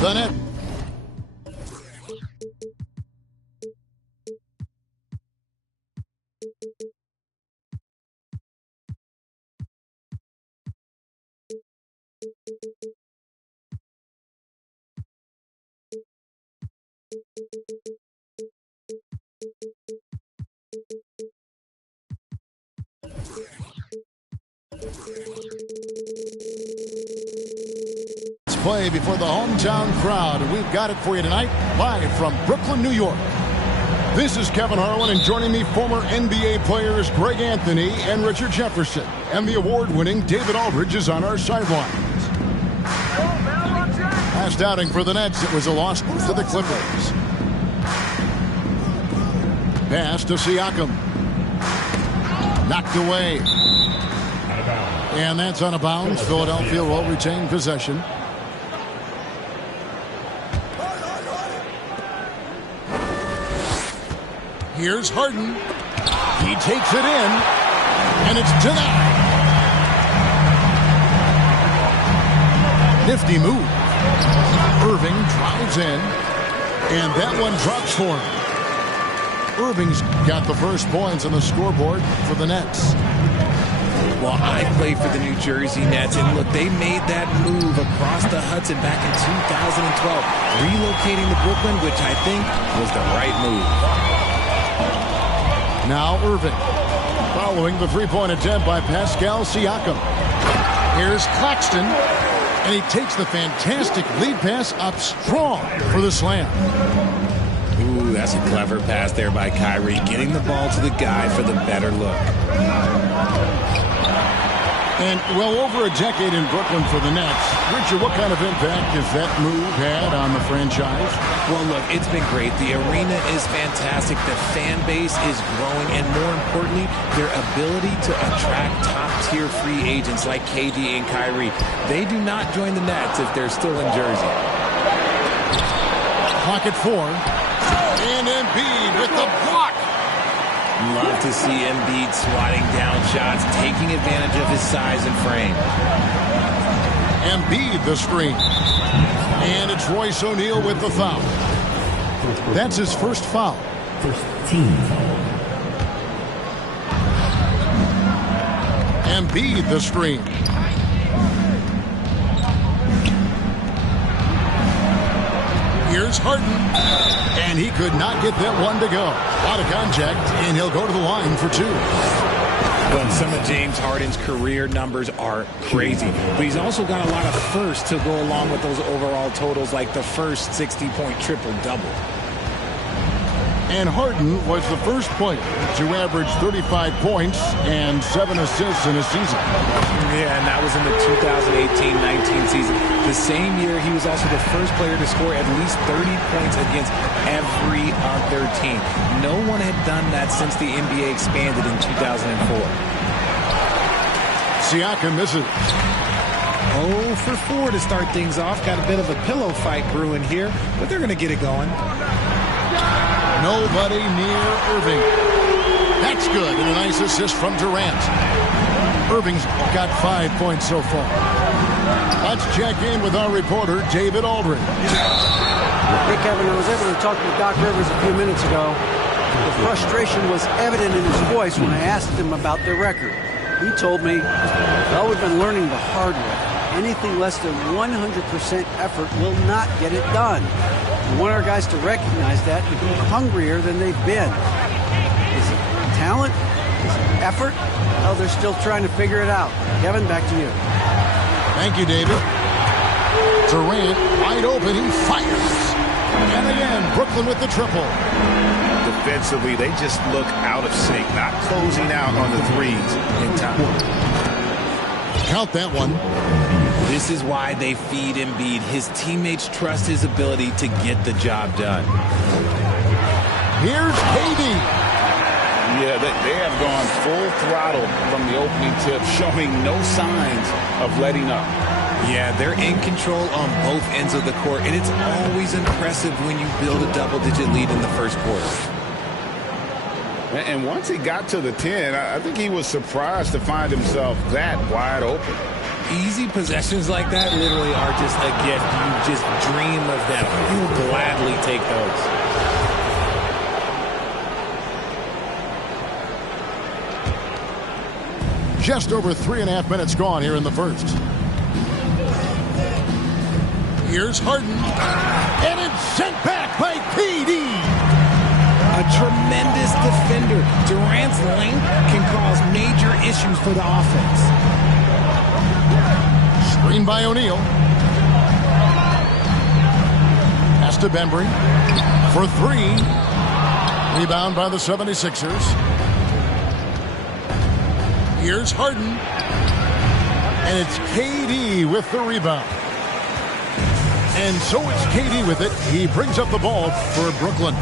The net. Play before the hometown crowd, and we've got it for you tonight, live from Brooklyn, New York. This is Kevin Harlan, and joining me, former NBA players Greg Anthony and Richard Jefferson, and the award-winning David Aldridge is on our sidelines. Last outing for the Nets, it was a loss to the Clippers. Pass to Siakam. Knocked away. And that's out of bounds. Philadelphia will retain possession. Here's Harden. He takes it in, and it's denied. Nifty move. Irving drives in, and that one drops for him. Irving's got the first points on the scoreboard for the Nets. Well, I play for the New Jersey Nets, and look, they made that move across the Hudson back in 2012, relocating to Brooklyn, which I think was the right move. Now Irving, following the three-point attempt by Pascal Siakam. Here's Claxton, and he takes the fantastic lead pass up strong for the slam. Ooh, that's a clever pass there by Kyrie, getting the ball to the guy for the better look. And well over a decade in Brooklyn for the Nets. Richard, what kind of impact has that move had on the franchise? Well, look, it's been great. The arena is fantastic. The fan base is growing. And more importantly, their ability to attract top-tier free agents like KD and Kyrie. They do not join the Nets if they're still in Jersey. Clock at 4. And Embiid with the block. Love to see Embiid swatting down shots, taking advantage of his size and frame. Embiid the screen. And it's Royce O'Neal with the foul. That's his first foul. First team foul. Embiid the screen. Here's Harden. And he could not get that one to go. Out of contact, and he'll go to the line for two. Well, some of James Harden's career numbers are crazy, but he's also got a lot of firsts to go along with those overall totals, like the first 60-point triple-double. And Harden was the first player to average 35 points and 7 assists in a season. Yeah, and that was in the 2018-19 season. The same year, he was also the first player to score at least 30 points against every other team. No one had done that since the NBA expanded in 2004. Siakam misses. 0 for 4 to start things off. Got a bit of a pillow fight brewing here, but they're going to get it going. Nobody near Irving. That's good, and a nice assist from Durant. Irving's got 5 points so far. Let's check in with our reporter, David Aldridge. Hey, Kevin, I was able to talk to Doc Rivers a few minutes ago. The frustration was evident in his voice when I asked him about their record. He told me, well, we've been learning the hard way. Anything less than 100% effort will not get it done. We want our guys to recognize that and be hungrier than they've been. Is it talent? Is it effort? Well, they're still trying to figure it out. Kevin, back to you. Thank you, David. Durant wide open. He fires. And again, Brooklyn with the triple. Defensively, they just look out of sync, not closing out on the threes in time. count that one. This is why they feed Embiid. His teammates trust his ability to get the job done. Here's KD. Yeah, they have gone full throttle from the opening tip, showing no signs of letting up. Yeah, they're in control on both ends of the court, and it's always impressive when you build a double-digit lead in the first quarter. And once he got to the 10, I think he was surprised to find himself that wide open. Easy possessions like that literally are just a gift. You just dream of them. You'll gladly take those. Just over 3.5 minutes gone here in the first. Here's Harden. And it's sent back by KD. A tremendous defender. Durant's length can cause major issues for the offense. Screen by O'Neal. Pass to Bembry for 3. Rebound by the 76ers. Here's Harden. And it's KD with the rebound. And so it's KD with it. He brings up the ball for Brooklyn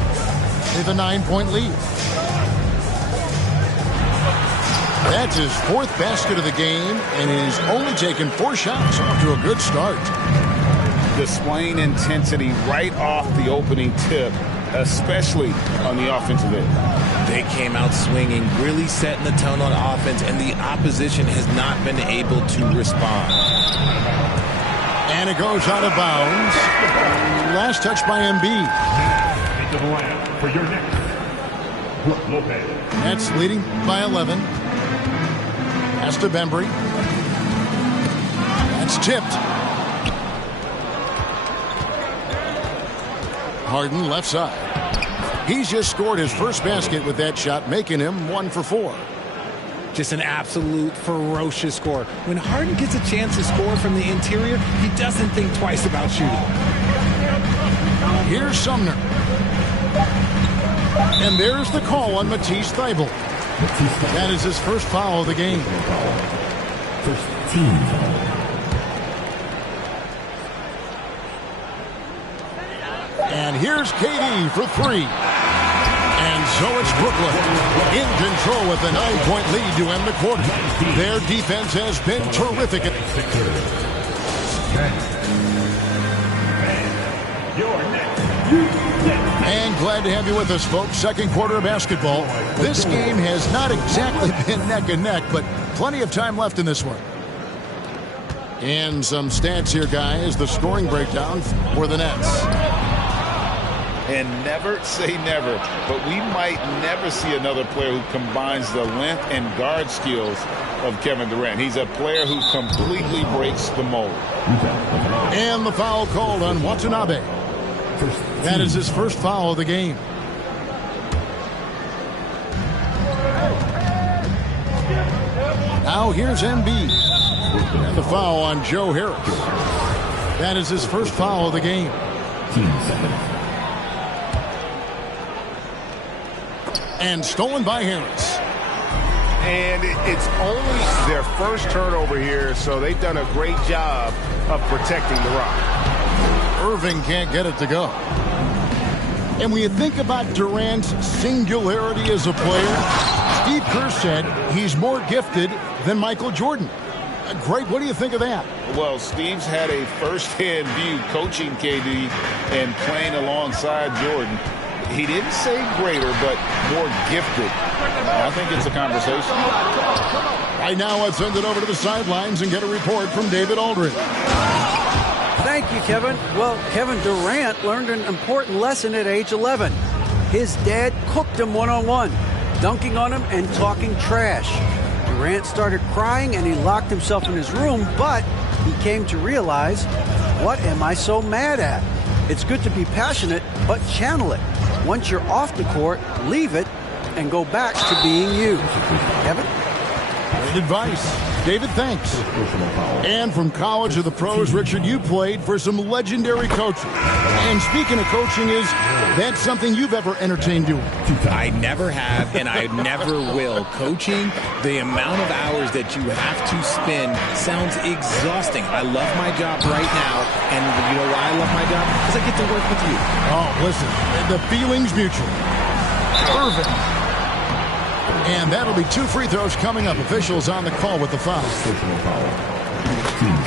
with a 9-point lead. That's his 4th basket of the game, and he's only taken 4 shots. Off to a good start. Displaying intensity right off the opening tip, especially on the offensive end. They came out swinging, really setting the tone on offense, and the opposition has not been able to respond. And it goes out of bounds. Last touch by Embiid. Into the line for your next. Brook Lopez. Nets leading by 11. Pass to Bembry. That's tipped. Harden left side. He's just scored his first basket with that shot, making him 1 for 4. Just an absolute ferocious score. When Harden gets a chance to score from the interior, he doesn't think twice about shooting. Here's Sumner. And there's the call on Matisse Thybulle. That is his first foul of the game. First team foul. And here's KD for 3. And so it's Brooklyn in control with a 9-point lead to end the quarter. Their defense has been terrific. And glad to have you with us, folks. Second quarter of basketball. This game has not exactly been neck and neck, but plenty of time left in this one. And some stats here, guys. The scoring breakdown for the Nets. And never say never, but we might never see another player who combines the length and guard skills of Kevin Durant. He's a player who completely breaks the mold. And the foul called on Watanabe. That is his first foul of the game. Now here's Embiid. And the foul on Joe Harris. That is his first foul of the game. Team 7. And stolen by Harris. And it's only their first turnover here, so they've done a great job of protecting the rock. Irving can't get it to go. And when you think about Durant's singularity as a player, Steve Kerr said he's more gifted than Michael Jordan. Greg, what do you think of that? Well, Steve's had a first-hand view coaching KD and playing alongside Jordan. He didn't say greater, but more gifted. I think it's a conversation. Right now, let's send it over to the sidelines and get a report from David Aldridge. Thank you, Kevin. Well, Kevin Durant learned an important lesson at age 11. His dad cooked him one-on-one, dunking on him and talking trash. Durant started crying and he locked himself in his room, but he came to realize, what am I so mad at? It's good to be passionate, but channel it. Once you're off the court, leave it and go back to being you. Kevin? Great advice. David, thanks. And from college to the pros, Richard, you played for some legendary coaches. And speaking of coaching, is that something you've ever entertained doing? I never have, and I never will. Coaching, the amount of hours that you have to spend sounds exhausting. I love my job right now, and you know why I love my job? Because I get to work with you. Oh, listen, the feeling's mutual. Irving. And that'll be 2 free throws coming up. Officials on the call with the foul.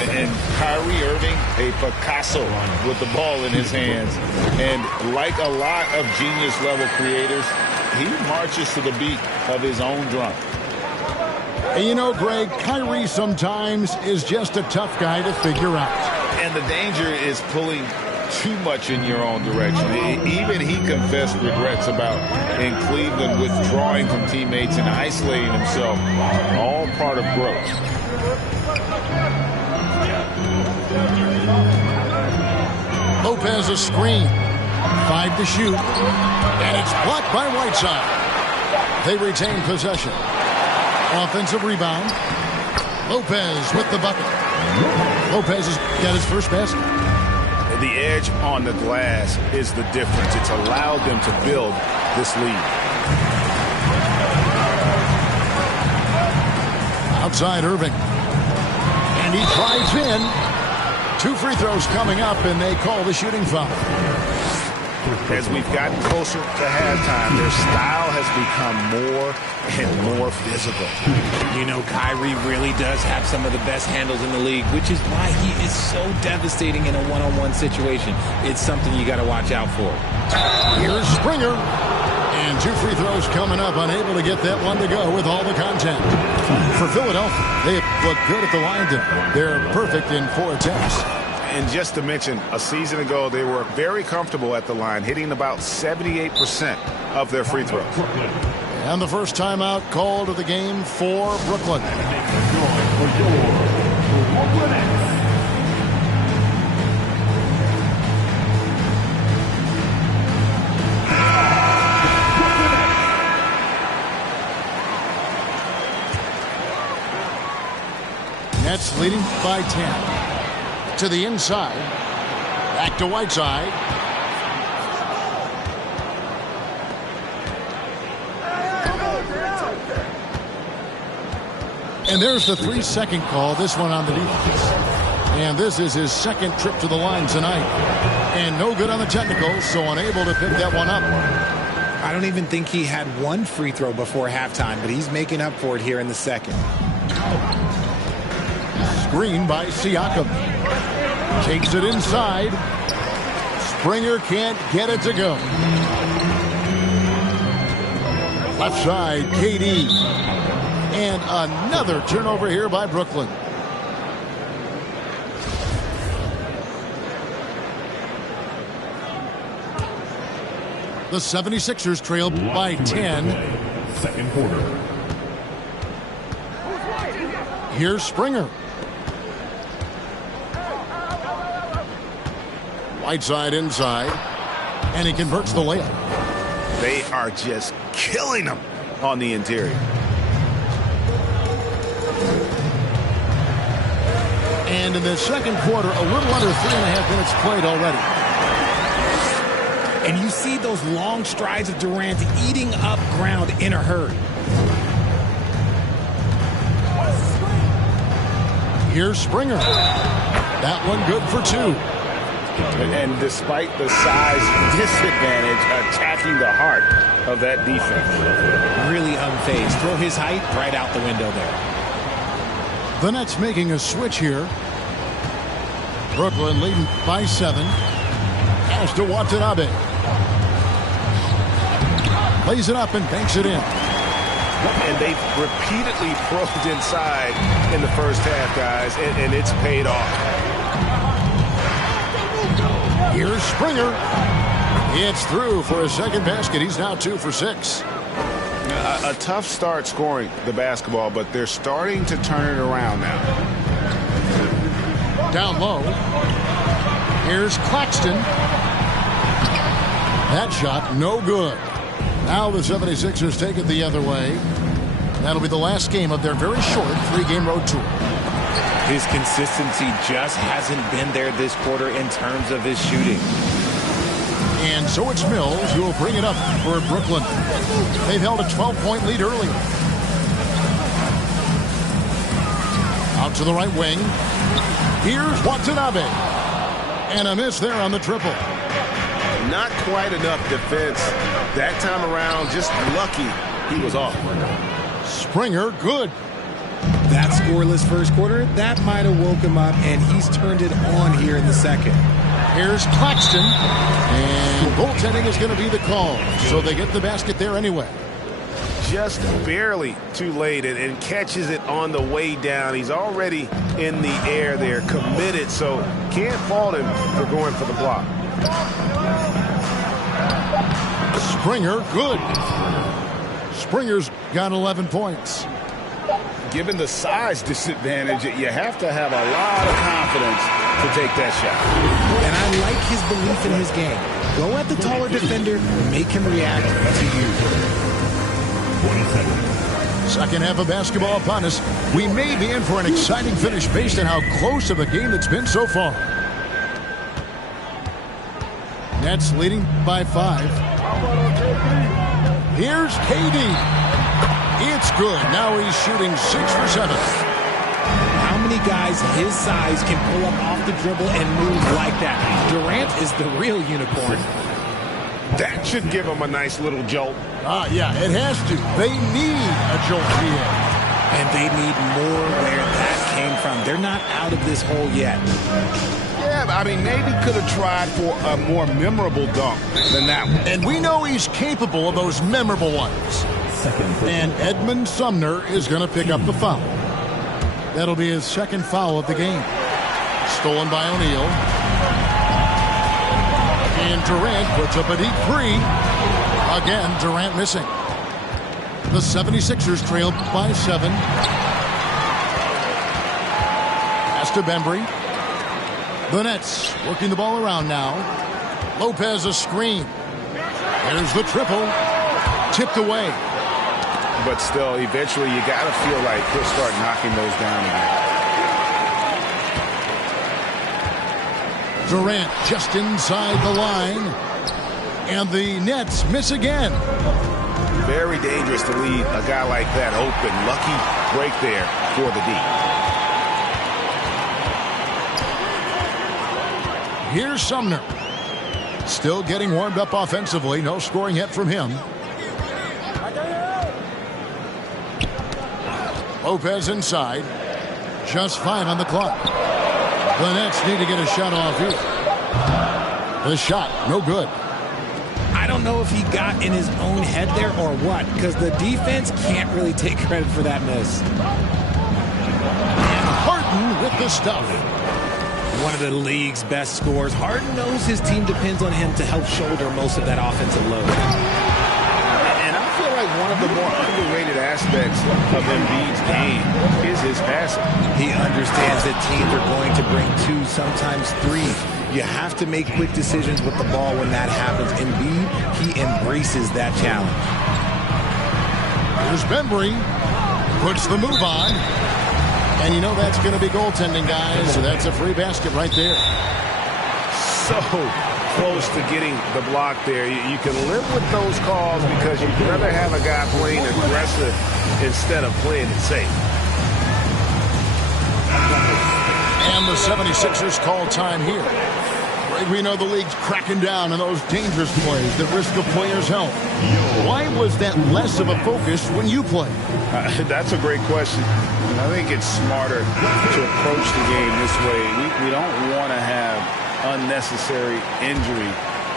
And Kyrie Irving, a Picasso with the ball in his hands. And like a lot of genius-level creators, he marches to the beat of his own drum. And you know, Greg, Kyrie sometimes is just a tough guy to figure out. And the danger is pulling too much in your own direction. Even he confessed regrets about in Cleveland withdrawing from teammates and isolating himself. All part of growth. Lopez a screen. 5 to shoot. And it's blocked by Whiteside. They retain possession. Offensive rebound. Lopez with the bucket. Lopez has got his first basket. The edge on the glass is the difference. It's allowed them to build this lead. Outside Irving. And he drives in. 2 free throws coming up, and they call the shooting foul. As we've gotten closer to halftime, their style has become more and more physical. You know, Kyrie really does have some of the best handles in the league, which is why he is so devastating in a one-on-one situation. It's something you got to watch out for. Here's Springer. And 2 free throws coming up, unable to get that one to go with all the contact. For Philadelphia, they look good at the line. They're perfect in 4 attempts. And just to mention, a season ago, they were very comfortable at the line, hitting about 78% of their free throws. And the first timeout called of the game for Brooklyn. Nets leading by 10. To the inside. Back to Whiteside. And there's the 3-second call. This one on the defense. And this is his second trip to the line tonight. And no good on the technical, so unable to pick that one up. I don't even think he had 1 free throw before halftime, but he's making up for it here in the second. Screen by Siakam. Takes it inside. Springer can't get it to go. Left side, KD. And another turnover here by Brooklyn. The 76ers trail by 10. Second quarter. Here's Springer. Whiteside inside, and he converts the layup. They are just killing them on the interior. And in the second quarter, a little under 3.5 minutes played already. And you see those long strides of Durant eating up ground in a hurry. Here's Springer. That one good for 2. And despite the size disadvantage, attacking the heart of that defense. Really unfazed. Throw his height right out the window there. The Nets making a switch here. Brooklyn leading by 7. Pass to Watanabe. Lays it up and banks it in. And they've repeatedly probed inside in the first half, guys, and it's paid off. Here's Springer. It's through for a second basket. He's now 2 for 6. A tough start scoring the basketball, but they're starting to turn it around now. Down low. Here's Claxton. That shot no good. Now the 76ers take it the other way. That'll be the last game of their very short 3-game road tour. His consistency just hasn't been there this quarter in terms of his shooting. And so it's Mills who will bring it up for Brooklyn. They've held a 12-point lead earlier. Out to the right wing. Here's Watanabe. And a miss there on the triple. Not quite enough defense that time around. Just lucky he was off. Springer, good. That scoreless first quarter, that might have woke him up, and he's turned it on here in the second. Here's Claxton. And goaltending is going to be the call. So they get the basket there anyway. Just barely too late and catches it on the way down. He's already in the air there, committed, so can't fault him for going for the block. Springer, good. Springer's got 11 points. Given the size disadvantage, you have to have a lot of confidence to take that shot. And I like his belief in his game. Go at the taller defender, make him react to you. 20 seconds. Second half of basketball upon us. We may be in for an exciting finish based on how close of a game it's been so far. Nets leading by 5. Here's KD. It's good. Now he's shooting 6 for 7. How many guys his size can pull up off the dribble and move like that? Durant is the real unicorn. That should give him a nice little jolt. Yeah, it has to. They need a jolt here. And they need more where that came from. They're not out of this hole yet. Yeah, I mean, maybe could have tried for a more memorable dunk than that one. And we know he's capable of those memorable ones. And Edmund Sumner is going to pick up the foul. That'll be his second foul of the game. Stolen by O'Neal. And Durant puts up a deep 3. Again, Durant missing. The 76ers trail by 7. Pass to Bembry. The Nets working the ball around now. Lopez a screen. There's the triple. Tipped away. But still, eventually you got to feel like he'll start knocking those down again. Durant just inside the line. And the Nets miss again. Very dangerous to leave a guy like that open. Lucky break there for the D. Here's Sumner. Still getting warmed up offensively. No scoring yet from him. Lopez inside. Just 5 on the clock. The Nets need to get a shot off here. The shot, no good. I don't know if he got in his own head there or what, because the defense can't really take credit for that miss. And Harden with the stuff. One of the league's best scorers. Harden knows his team depends on him to help shoulder most of that offensive load. And I feel like one of the more underrated aspects of Embiid's game is his passing. He understands that teams are going to bring 2, sometimes 3. You have to make quick decisions with the ball when that happens. Embiid, he embraces that challenge. Here's Bembry. Puts the move on. And you know that's going to be goaltending, guys. So that's a free basket right there. So close to getting the block there. You can live with those calls because you'd rather have a guy playing aggressive instead of playing it safe. And the 76ers call time here. We know the league's cracking down on those dangerous plays that risk a player's health. Why was that less of a focus when you play? That's a great question. I think it's smarter to approach the game this way. We don't want to have unnecessary injury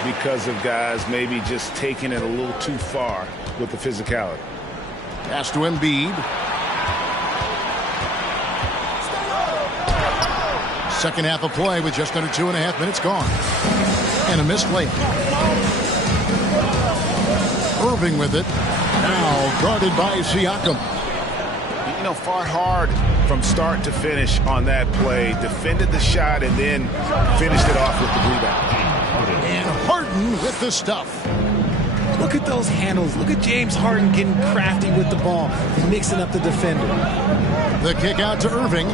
because of guys maybe just taking it a little too far with the physicality. Pass to Embiid. Second half of play with just under 2.5 minutes gone. And a missed layup. Irving with it. Now guarded by Siakam. You know, fought hard from start to finish on that play. Defended the shot and then finished it off with the rebound. And Harden with the stuff. Look at those handles. Look at James Harden getting crafty with the ball, mixing up the defender. The kick out to Irving.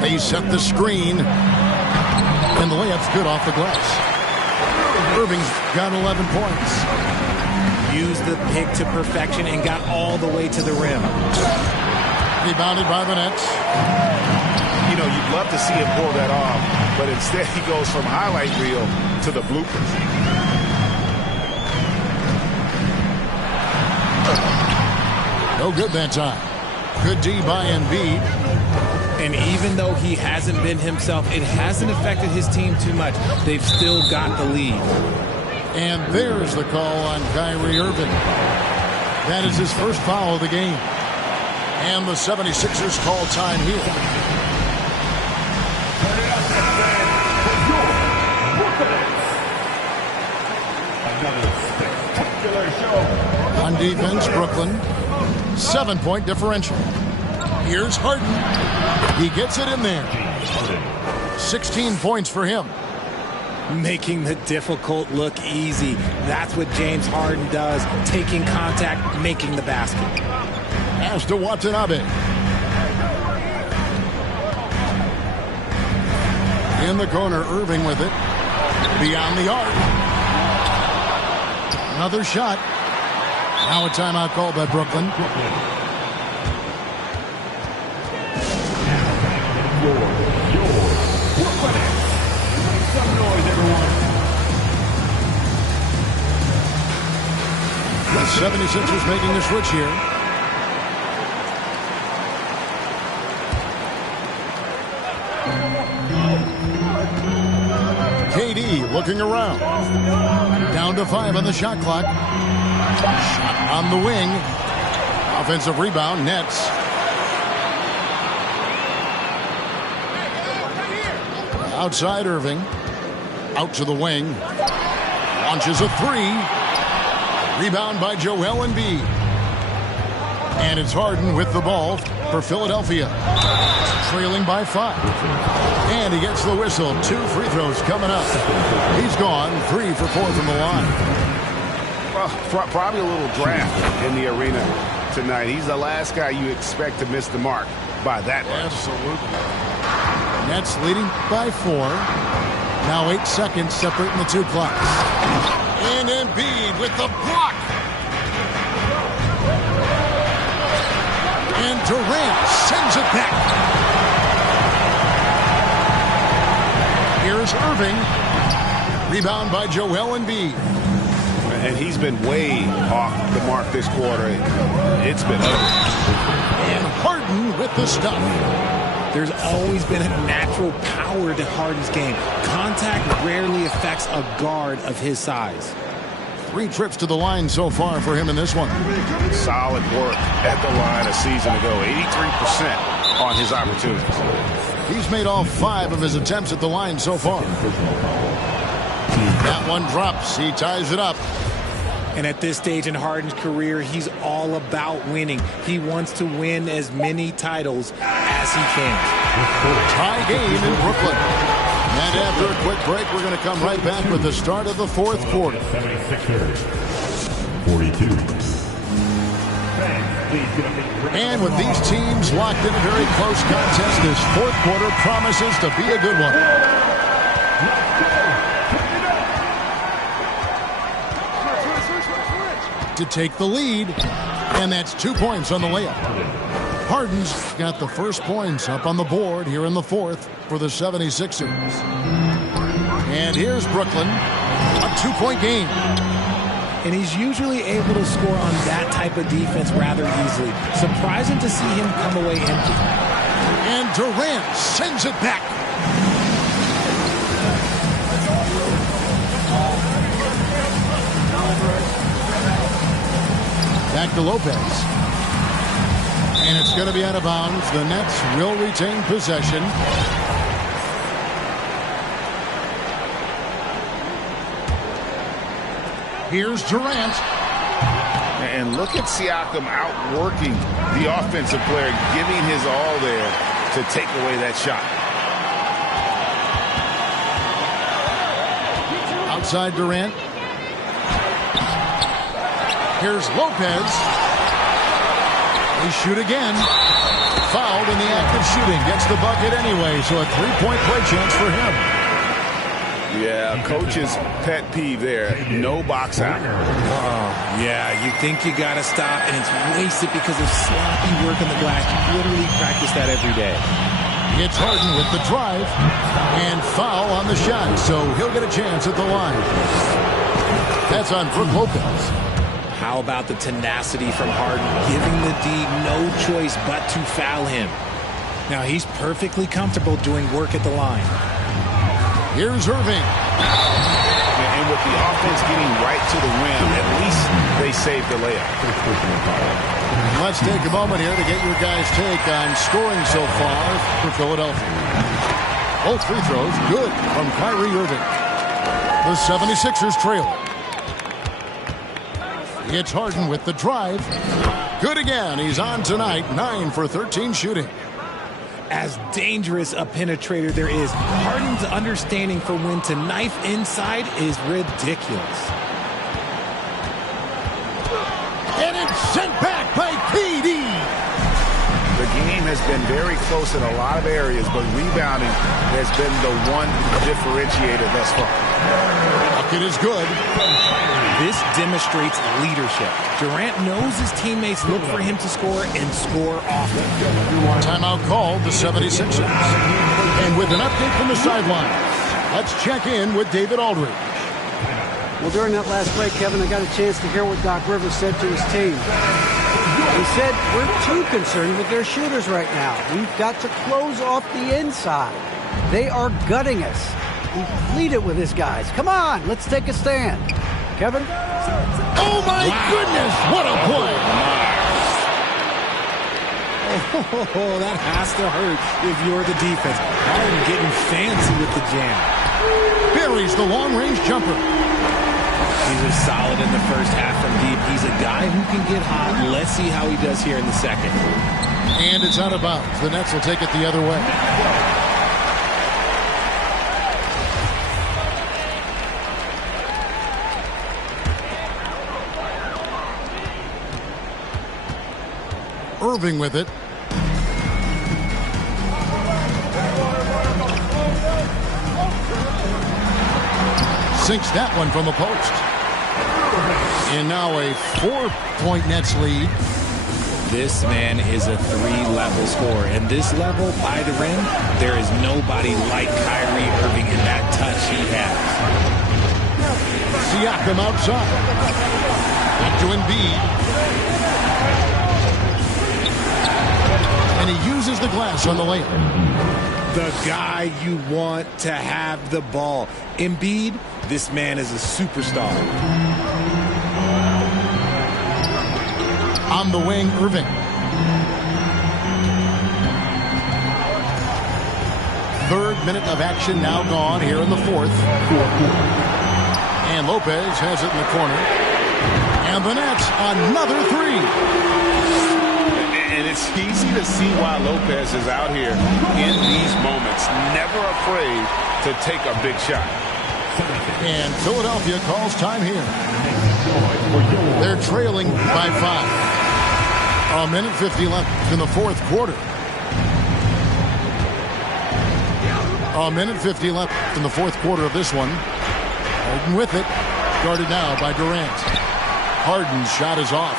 They set the screen. And the layup's good off the glass. Irving's got 11 points. Used the pick to perfection and got all the way to the rim. Rebounded by the Nets. You know, you'd love to see him pull that off, but instead he goes from highlight reel to the bloopers. No good that time. Good D by Embiid. And even though he hasn't been himself, it hasn't affected his team too much. They've still got the lead. And there's the call on Kyrie Irving. That is his first foul of the game. And the 76ers call time here. On defense, Brooklyn. 7-point differential. Here's Harden. He gets it in there. 16 points for him. Making the difficult look easy. That's what James Harden does. Taking contact, making the basket. Pass to Watanabe. In the corner, Irving with it. Beyond the arc. Another shot. Now a timeout called by Brooklyn. The 76ers making a switch here. KD looking around. Down to 5 on the shot clock. Shot on the wing. Offensive rebound, Nets. Outside Irving. Out to the wing. Launches a three. Rebound by Joel Embiid. And it's Harden with the ball for Philadelphia. Trailing by 5. And he gets the whistle. 2 free throws coming up. He's gone 3 for 4 from the line. Well, probably a little draft in the arena tonight. He's the last guy you expect to miss the mark by that much. Absolutely. Nets leading by 4. Now 8 seconds separating the two clocks. And Embiid with the block. And Durant sends it back. Here's Irving. Rebound by Joel Embiid. And he's been way off the mark this quarter. It's been ugly. And Harden with the stuff. There's always been a natural power to Harden's game. Contact rarely affects a guard of his size. 3 trips to the line so far for him in this one. Solid work at the line a season ago. 83% on his opportunities. He's made all 5 of his attempts at the line so far. That one drops. He ties it up. And at this stage in Harden's career, he's all about winning. He wants to win as many titles as he can. Tie game in Brooklyn. And after a quick break, we're going to come right back with the start of the 4th quarter. 42. And with these teams locked in a very close contest, this 4th quarter promises to be a good one. To take the lead, and that's 2 points on the layup. Harden's got the first points up on the board here in the 4th for the 76ers. And here's Brooklyn, a 2-point game. And he's usually able to score on that type of defense rather easily. Surprising to see him come away empty. And Durant sends it back. Back to Lopez. And it's going to be out of bounds. The Nets will retain possession. Here's Durant. And look at Siakam outworking the offensive player, giving his all there to take away that shot. Outside Durant. Here's Lopez. They shoot again. Fouled in the act of shooting. Gets the bucket anyway, so a three-point play chance for him. Yeah, coach's pet peeve there. No box out. Oh, yeah, you think you got to stop, and it's wasted because of sloppy work on the glass. You literally practice that every day. It's Harden with the drive, and foul on the shot, so he'll get a chance at the line. That's on Brook Lopez. How about the tenacity from Harden, giving the D no choice but to foul him. Now, he's perfectly comfortable doing work at the line. Here's Irving. And with the offense getting right to the rim, at least they saved the layup. Let's take a moment here to get your guys' take on scoring so far for Philadelphia. Both free throws good from Kyrie Irving. The 76ers trail. It's Harden with the drive. Good again. He's on tonight. 9 for 13 shooting. As dangerous a penetrator there is, Harden's understanding for when to knife inside is ridiculous. And it's sent back by KD. The game has been very close in a lot of areas, but rebounding has been the one differentiator thus far. Bucket is good. This demonstrates leadership. Durant knows his teammates look for him to score and score often. Timeout called the 76ers. And with an update from the sideline, let's check in with David Aldridge. Well, during that last break, Kevin, I got a chance to hear what Doc Rivers said to his team. He said, we're too concerned with their shooters right now. We've got to close off the inside. They are gutting us. He pleaded with his guys. Come on, let's take a stand. Kevin? Oh, my goodness. What a play. Oh, that has to hurt if you're the defense. Harden getting fancy with the jam. Buries the long-range jumper. He was solid in the first half from deep. He's a guy who can get hot. Let's see how he does here in the second. And it's out of bounds. The Nets will take it the other way. Irving with it. Sinks that one from the post. And now a 4-point Nets lead. This man is a three-level scorer. And this level, by the rim, there is nobody like Kyrie Irving in that touch he has. Siakam outside. Back to Embiid. And he uses the glass on the layup. The guy you want to have the ball. Embiid, this man is a superstar. On the wing, Irving. Third minute of action now gone here in the fourth. And Lopez has it in the corner. And the Nets, another three. And it's easy to see why Lopez is out here in these moments, never afraid to take a big shot. And Philadelphia calls time here. They're trailing by 5. A minute 50 left in the fourth quarter. A minute 50 left in the fourth quarter of this one. Harden with it. Guarded now by Durant. Harden's shot is off.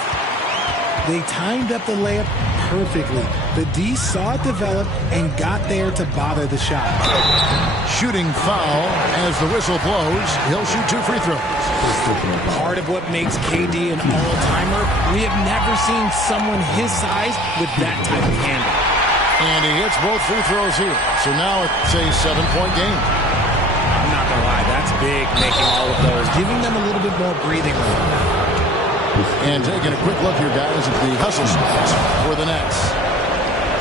They timed up the layup perfectly. The D saw it develop and got there to bother the shot. Shooting foul as the whistle blows. He'll shoot 2 free throws. Part of what makes KD an all-timer, we have never seen someone his size with that type of handle. And he hits both free throws here. So now it's a 7-point game. I'm not going to lie, that's big, making all of those, giving them a little bit more breathing room. And taking a quick look here, guys, at the hustle spots for the Nets.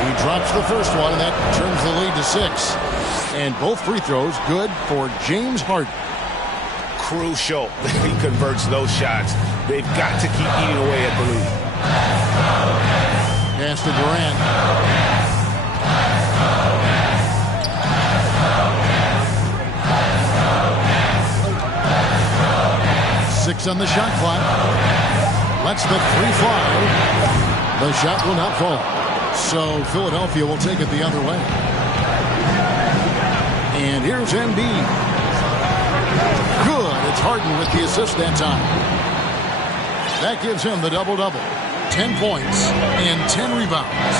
He drops the first one, and that turns the lead to 6. And both free throws good for James Harden. Crucial that he converts those shots. They've got to keep eating away at the lead. Pass to Durant. Six on the shot clock. Lets the three fly. The shot will not fall. So Philadelphia will take it the other way. And here's Embiid. Good. It's Harden with the assist that time. That gives him the double-double. 10 points and 10 rebounds.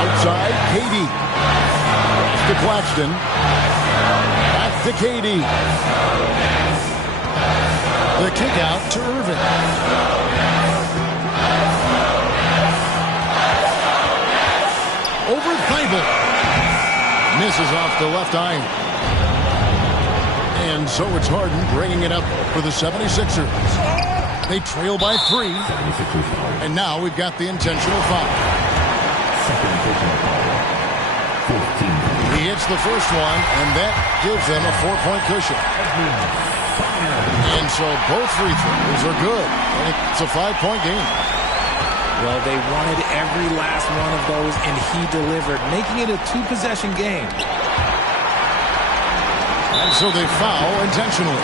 Outside, KD. To Claxton. Back to KD. The kick out to Irving. Over Thibault. Misses off the left iron. And so it's Harden bringing it up for the 76ers. They trail by 3. And now we've got the intentional foul. He hits the first one, and that gives them a 4-point cushion. And so both free throws are good. And it's a 5-point game. Well, they wanted every last one of those, and he delivered, making it a 2-possession game. And so they foul intentionally.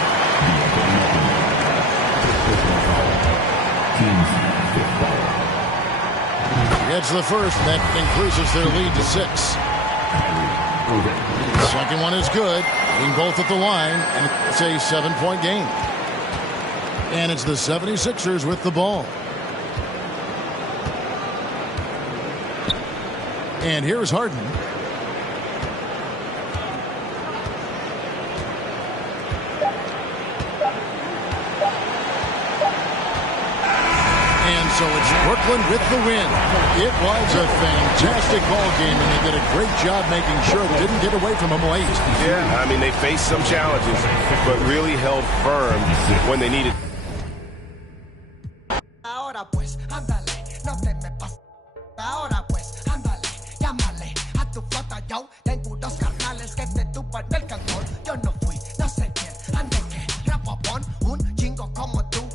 Gets the first, and that increases their lead to 6. The second one is good, being both at the line, and it's a 7-point game. And it's the 76ers with the ball. And here's Harden. And so it's Brooklyn with the win. It was a fantastic ball game, and they did a great job making sure it didn't get away from them late. Yeah, I mean, they faced some challenges, but really held firm when they needed. Ahora pues, ándale, no te me pases. Ahora pues, ándale, llámale a tu flota, yo tengo unos carnales que te tupan el cantón. Yo no fui, no sé quién, ande que rapopón, un chingo como tú.